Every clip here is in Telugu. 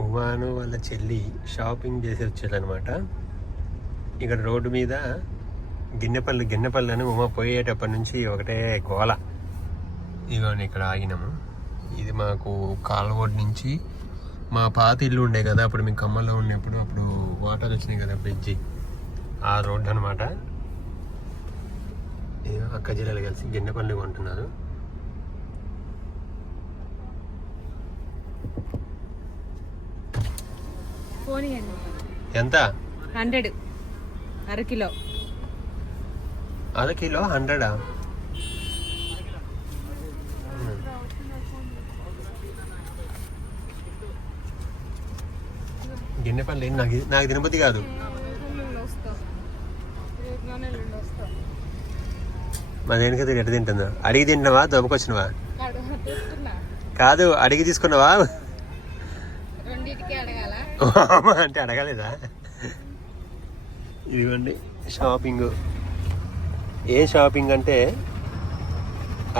ఉమాను వాళ్ళ చెల్లి షాపింగ్ చేసి వచ్చారనమాట ఇక్కడ రోడ్డు మీద గిన్నెపల్లి గిన్నెపల్లి అని ఉమా పోయేటప్పటి నుంచి ఒకటే గోల. ఇదిగోండి ఇక్కడ ఆగినాము. ఇది మాకు కాల్వోడ్ నుంచి మా పాత ఇల్లు ఉండే కదా అప్పుడు మేము కమ్మల్లో ఉన్నప్పుడు అప్పుడు వాటర్ వచ్చినాయి కదా బ్రిడ్జి. ఆ రోడ్డు అనమాట అక్క జిల్లాలు కలిసి గిన్నెపల్లి కొంటున్నారు ఫోన్ ఇవ్వండి ఎంత? హండ్రెడ్. అరకిలో అర కిలో? హండ్రెడా? గిన్నెపల్లి నాకు నాకు తినబుద్ధి కాదు. మా దేనికి ఎట్ట తింటుందో? అడిగి తింటున్నావా? దొబ్బకొచ్చినవా కాదు అడిగి తీసుకున్నావా? అంటే అడగలేదా? ఇదిగోండి షాపింగ్. ఏ షాపింగ్ అంటే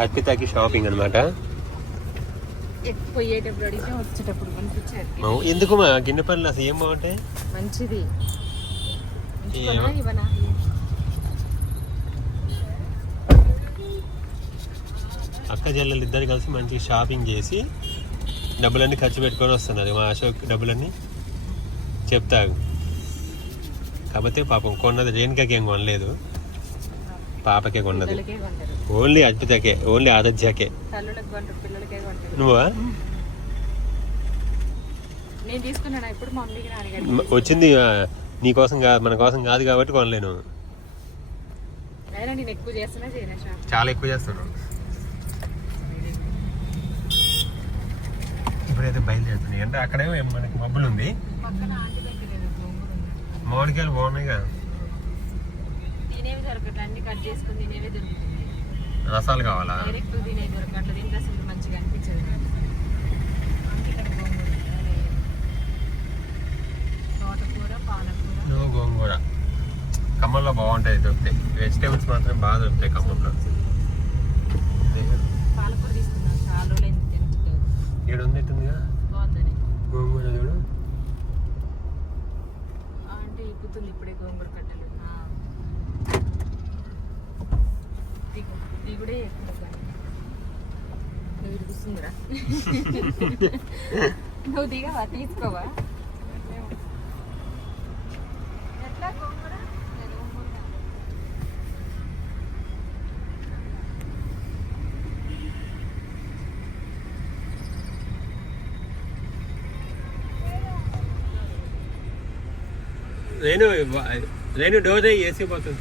అర్పితకి షాపింగ్ అనమాట ఎందుకు మా గిన్నె పనులు అసలు ఏం బాగుంటాయి? మంచిది. అక్క చెల్లెలు ఇద్దరు కలిసి మంచిగా షాపింగ్ చేసి డబ్బులన్నీ ఖర్చు పెట్టుకొని వస్తున్నారు. మా అశోక్ డబ్బులన్నీ. చెప్తాగు కాకపోతే పాపం కొన్నది రేణుకకి ఏం కొనలేదు. పాపకే కొన్నది. ఓన్లీ అర్పితకే ఓన్లీ ఆరాధ్యకే నువ్వా? వచ్చింది నీ కోసం కాదు మన కోసం కాదు కాబట్టి కొనలేను. చాలా ఎక్కువ చేస్తున్నాను ఇప్పుడైతే బయలుదేరుతున్నాయి అంటే అక్కడే మనకి మబ్బులు ఉంది. మామిడికాయలు తినేవే దొరుకుతుంది రసాలు కావాలా? గోంగూర. ఖమ్మంలో బాగుంటాయి దొరుకుతాయి. వెజిటేబుల్స్ మాత్రం బాగా దొరుకుతాయి ఖమ్మంలో. పాలకూర ఇక్కడ గోంగూర చూడు అంటే ఇప్పుతుంది ఇప్పుడే గోంగూర కట్టలు. నువ్వు ఇరుగుతుందిరా నువ్వు దిగవా తీసుకోవా ఎట్లా గోంగూర నేను గోంగూర కాదు. నేను నేను డోర్ ఏసీ పోతుంది.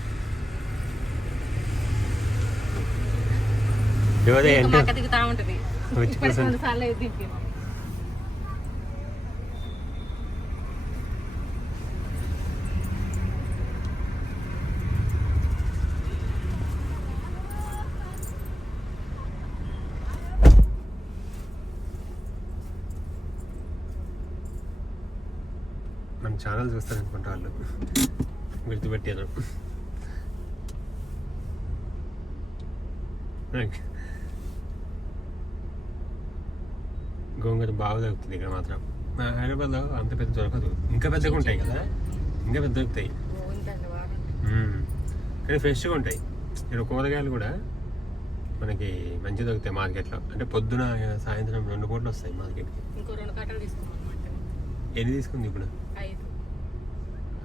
డోర్ అంటే మన ఛానల్ చూస్తారు అనుకుంటా వాళ్ళు. గుర్తుపెట్టారు. గోంగూర బాగా దొరుకుతుంది ఇక్కడ మాత్రం. మా హైదరాబాద్లో అంత పెద్ద దొరకదు. ఇంకా పెద్దగా ఉంటాయి కదా? ఇంకా పెద్ద దొరుకుతాయి. కానీ ఫ్రెష్గా ఉంటాయి. ఇక్కడ కూరగాయలు కూడా మనకి మంచిగా దొరుకుతాయి మార్కెట్లో. అంటే పొద్దున సాయంత్రం రెండు పూటలు వస్తాయి మార్కెట్కి. ఎన్ని తీసుకుంది ఇప్పుడు?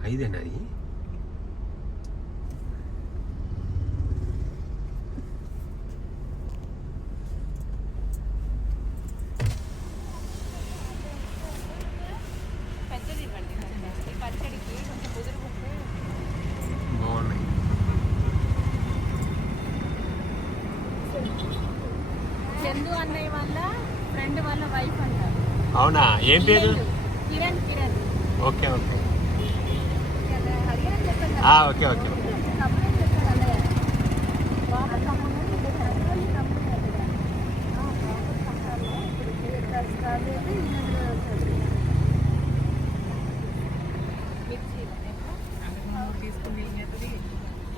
ఐదేనా అది? పెద్దది ఇవ్వండి ఈ పచ్చడికి కొంచెం కుదురు పుట్టే బాగున్నాయి. చందు అన్నయ్య వాళ్ళ ఫ్రెండ్ వాళ్ళ వైఫ్ అంటారు అవునా? ఏం పేరు? Kiran Kiran. Okay okay. Okay okay.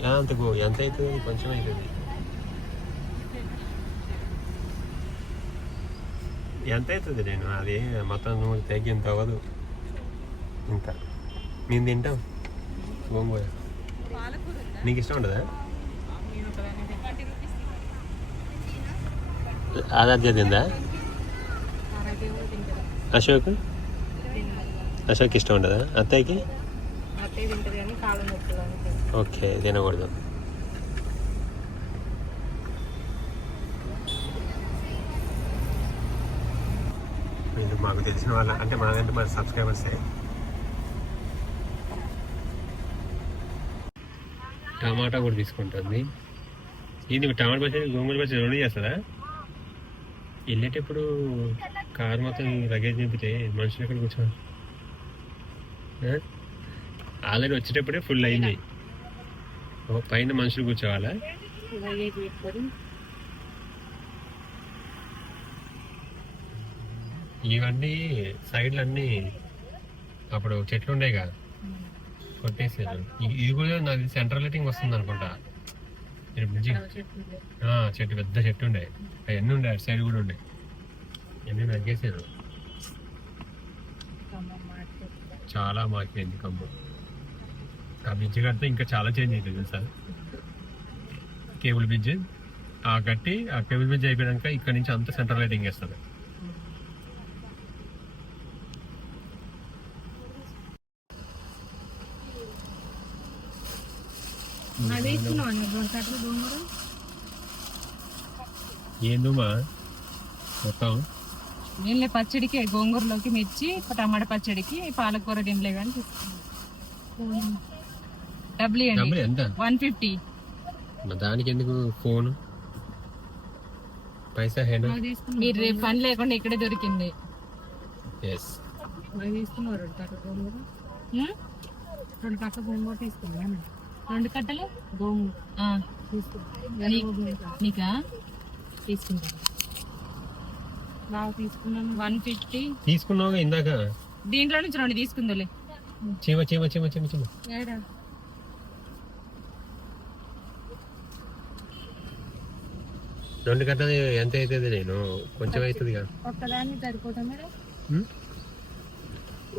అంత ఎంత అవుతుంది? కొంచెం అవుతుంది. ఎంత అవుతుంది నేను? అది మొత్తం నువ్వు తెగి ఇంత అవ్వదు ఇంత. మేము తింటాం. గోంగూర. నీకు ఇష్టం ఉండదా? ఆరాధ్య తిందా? అశోక్? అశోక్ ఇష్టం ఉండదా? అత్తయ్యకి? ఓకే తినకూడదు. మీరు మాకు తెలిసిన వాళ్ళ అంటే మాకంటే మన సబ్స్క్రైబర్సే. టమాటా కూడా తీసుకుంటుంది. ఇది టమాటా పచ్చడి గోంగూర పచ్చడి రెండు చేస్తుందా వెళ్ళేటప్పుడు కారు మొత్తం లగేజ్ నింపితే మనుషులు ఎక్కడ కూర్చో ఆల్రెడీ వచ్చేటప్పుడే ఫుల్ అయింది. ఓ, పైన మనుషులు కూర్చోవాలా? ఇవన్నీ సైడ్లు అన్నీ అప్పుడు చెట్లు ఉండేగా కొట్టేసారు ఇది కూడా నాది సెంట్రల్ లైటింగ్ వస్తుంది అనుకుంటా బ్రిడ్జి చెట్టు పెద్ద చెట్టు ఉండే. అవన్నీ ఉండే అటు సైడ్ కూడా ఉండే. అన్నీ నగ్గేసారు చాలా మారిపోయింది కమ్మ. ఆ బ్రిడ్జ్ కడితే ఇంకా చాలా చేంజ్ అవుతుంది సార్ కేబుల్ బ్రిడ్జ్ ఆ కట్టి ఆ కేబుల్ బ్రిడ్జ్ అయిపోయాక ఇక్కడ నుంచి అంతా సెంట్రల్ లైటింగ్ వేస్తారు. అది ఇస్తున్నావు మొత్తం? పచ్చడికి గోంగూరలోకి మిర్చి టమాటా పచ్చడికి పాలకూర గిన్నెలే కానీ తీసుకున్నాం డబ్బులు ఇవ్వండి. One fifty. దానికి ఎందుకు ఫోన్? పైసా హేనా మీరు రేపు పని లేకుండా ఇక్కడే దొరికింది. ఎస్ తీసుకున్నారు రెండు కట్టలు గోంగూర రెండు కట్టలు గోంగూర తీసుకున్నాను రెండు కట్టలు? గోంగూర. నీకా? తీసుకుంటాను బాగా తీసుకున్నాను. One fifty. తీసుకున్నావుగా ఇందాక? దీంట్లో నుంచి రెండు తీసుకుందిలే. చీమ చీమ చీమ చీమ చీమ. రెండు గంటలు ఎంత అవుతుంది నేను? కొంచెం అవుతుందిగా ఒక్కదాన్ని సరిపోతా?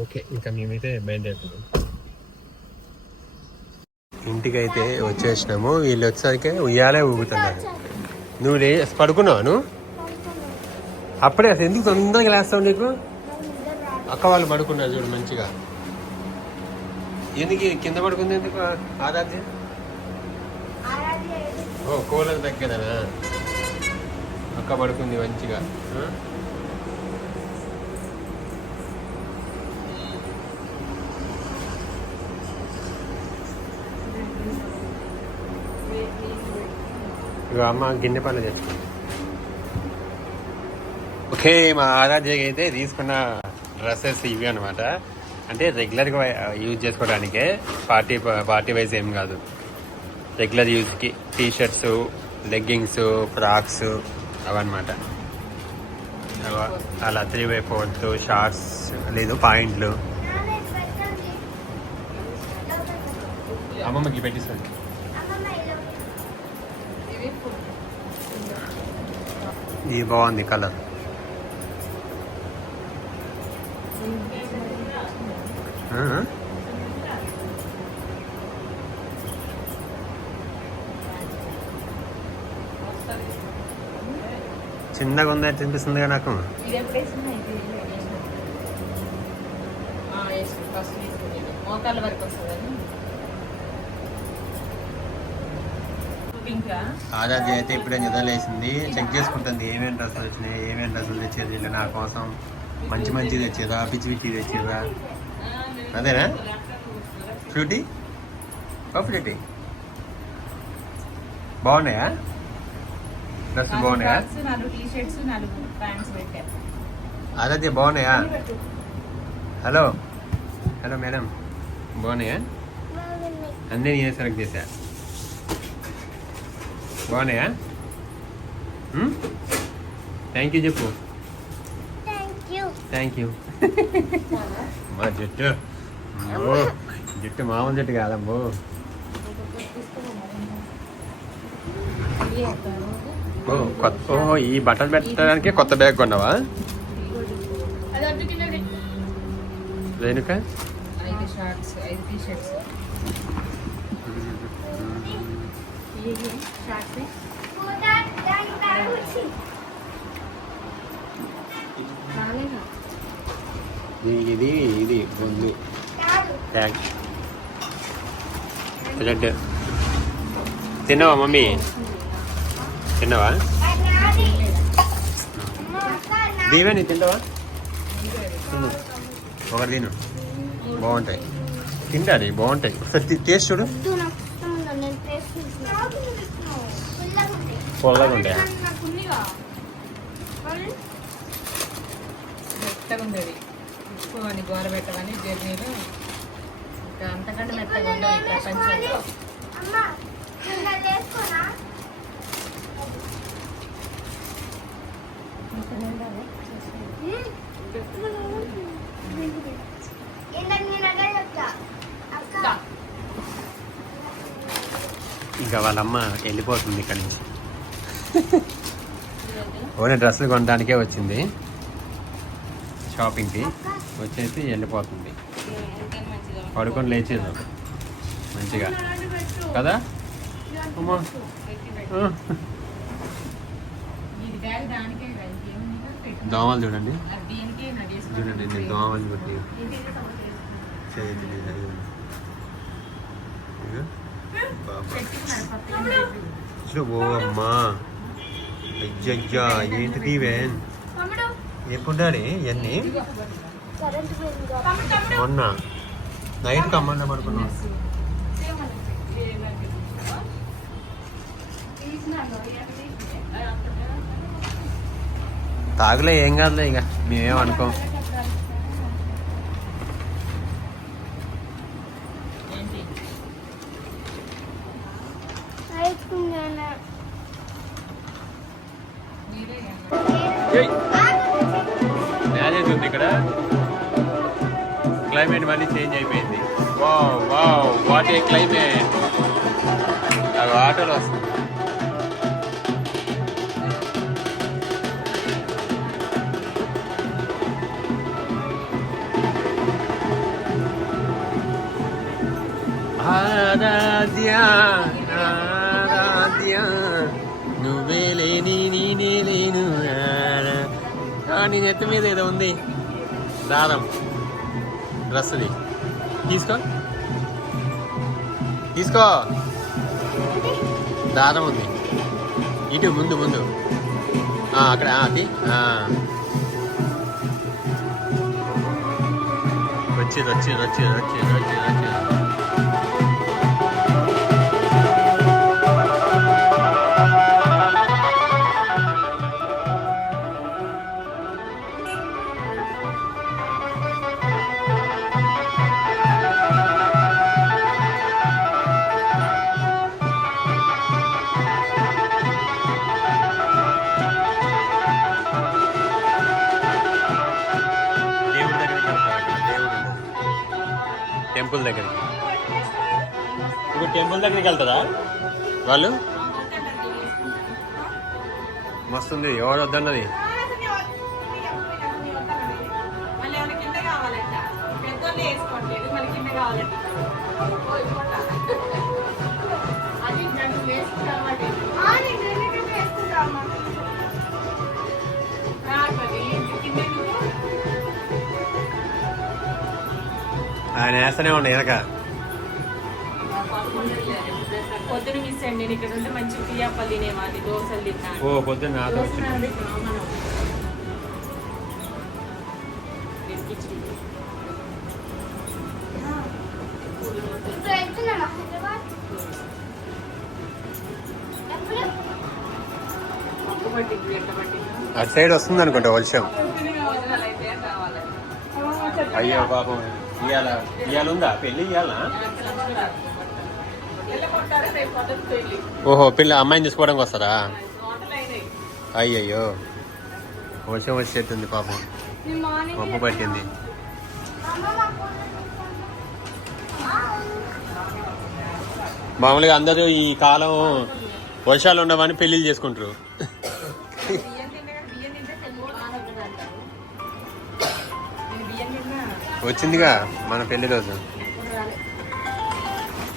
ఓకే ఇంకా మేమైతే బయలుదేరుతున్నాం. ఇంటికైతే వచ్చేసినాము. వీళ్ళు వచ్చేసరికి ఉయ్యాలే ఊగుతున్నారు. నువ్వు లే పడుకున్నావు నువ్వు? అప్పుడే అసలు ఎందుకు తొందరగా లేస్తావు నీకు? అక్క వాళ్ళు పడుకున్నారు చూడు మంచిగా. ఎందుకు కింద పడుకుంది ఎందుకు ఆరాధ్య? ఓ కూలర్ దగ్గరనా అక్క పడుకుంది మంచిగా. ఇక అమ్మ గిన్నె పనులు తెచ్చుకుంది ఓకే మా ఆరాధ్యకి అయితే తీసుకున్న డ్రెస్సెస్ ఇవి అనమాట అంటే రెగ్యులర్గా యూజ్ చేసుకోవడానికే పార్టీ పార్టీ వైజ్ ఏం కాదు. రెగ్యులర్ యూజ్కి టీ షర్ట్స్ లెగ్గింగ్స్ ఫ్రాక్స్ అవన్నమాట. అవ- అలా త్రీ బై ఫోర్త్ షార్ట్స్ లేదు పాయింట్లు. అమ్మమ్మకి పెట్టిస్తాను. ఇది బాగుంది కలర్. చిన్నగా ఉంది తినిపిస్తుంది నాకు? ఇది మోకాళ్ళ వరకు వస్తుందని. ఆరాధ్య అయితే ఇప్పుడే నిద్రలేసింది చెక్ చేసుకుంటుంది ఏమేమి డ్రెస్సులు వచ్చినాయి ఏమేమి డ్రెస్సులు తెచ్చేది వీళ్ళు నా కోసం. మంచి మంచి తెచ్చేదా పిచ్చి పిచ్చి తెచ్చేదా? అదేనా? ఫ్రూటీ? ఓ ఫ్రూటీ. బాగున్నాయా? డ్రెస్ బాగున్నాయా? ఆరాధ్య బాగున్నాయా? హలో. Hello madam. బాగున్నాయా? అన్నీ నేను సెలెక్ట్ చేశా. బాగున్నాయా? థ్యాంక్ యూ చెప్పు థ్యాంక్ యూ మా జట్టు. జట్టు మామూలు జట్టు కాదమ్మో. ఓ కొత్త ఓ ఈ బట్టలు పెట్టడానికి కొత్త బ్యాగ్ కొన్నావా? వద్దు టీ షర్ట్స్ షార్ట్స్ రాలేదా దీనికి ఇది ఇది ముందు. ట్యాగ్ బ్లడ్ తిన్నావా మమ్మీ? తిన్నావా? దీవెని తింటావా? ఒకటి తిను. బాగుంటాయి. తింటాది బాగుంటాయి. ఒకసారి టేస్ట్ చూడు. పొల్లగా ఉంటాయా? మెత్తగా ఉండేది. ఉప్పుకొని గోర పెట్టమని జర్నీలు. ఇంకా అంతకంటే మెత్తగా ఉండదు ఈ ప్రపంచంలో. ఇంకా ఇంకా వాళ్ళమ్మ వెళ్ళిపోతుంది ఇక్కడి నుంచి. ఓన్లీ డ్రెస్సులు కొనడానికే వచ్చింది. షాపింగ్కి. వచ్చేసి వెళ్ళిపోతుంది. పడుకొని లేచేది మంచిగా. కదా? అమ్మా. దోమలు చూడండి. చూడండి నేను దోమలు వేసుకున్నాను. చేయండి ఓ అమ్మా. అయ్యయ్యా ఏంటిది ఇవేన్ ఎప్పుడు డాడీ ఇవన్నీ? మొన్న. నైట్ కమ్మన్నా పడుకున్నాం తాగులే ఏం కాదులే ఇక. మేమేం అనుకోం. క్లైమేట్ మళ్ళీ చేంజ్ అయిపోయింది. వా వావ్ వాట్ ఏ క్లైమేట్ అవి ఆటోలు వస్తుంది ఆరాధ్య ఆరాధ్య నువ్వే లేని నేనే లేను కానీ నెత్తి మీద ఏదో ఉంది. దారం డ్రెస్ది తీసుకో. తీసుకో. దారం ఉంది. ఇటు ముందు ముందు. అక్కడ అది ఆ. వచ్చింది వచ్చింది వచ్చింది వచ్చింది వచ్చింది వచ్చింది. దగ్గరికి వెళ్తారా? వాళ్ళు? మస్తుంది ఎవరు వద్దన్నది మళ్ళీ ఏమైనా కింద కావాలంట పొద్దున మిస్ అండి. నేను ఇక్కడ ఉంటే మంచి పియ్యప్పలు తినేవాడిని దోశలు తిన్నాను ఓ నాతో అటు సైడ్ వస్తుంది అనుకుంటా వర్షం. అయ్యో పాపం. ఇవాళ ఇవాళ ఉందా? పెళ్ళి ఇవాళ ఓహో పిల్ల అమ్మాయిని తీసుకోవడానికి వస్తారా? అయ్యయ్యో. వర్షం వచ్చేట్టుంది పాపం. మబ్బు పట్టింది. మామూలుగా అందరూ ఈ కాలం వర్షాలు ఉండవని పెళ్ళిళ్ళు చేసుకుంటారు. వచ్చిందిగా మన పెళ్ళి రోజు.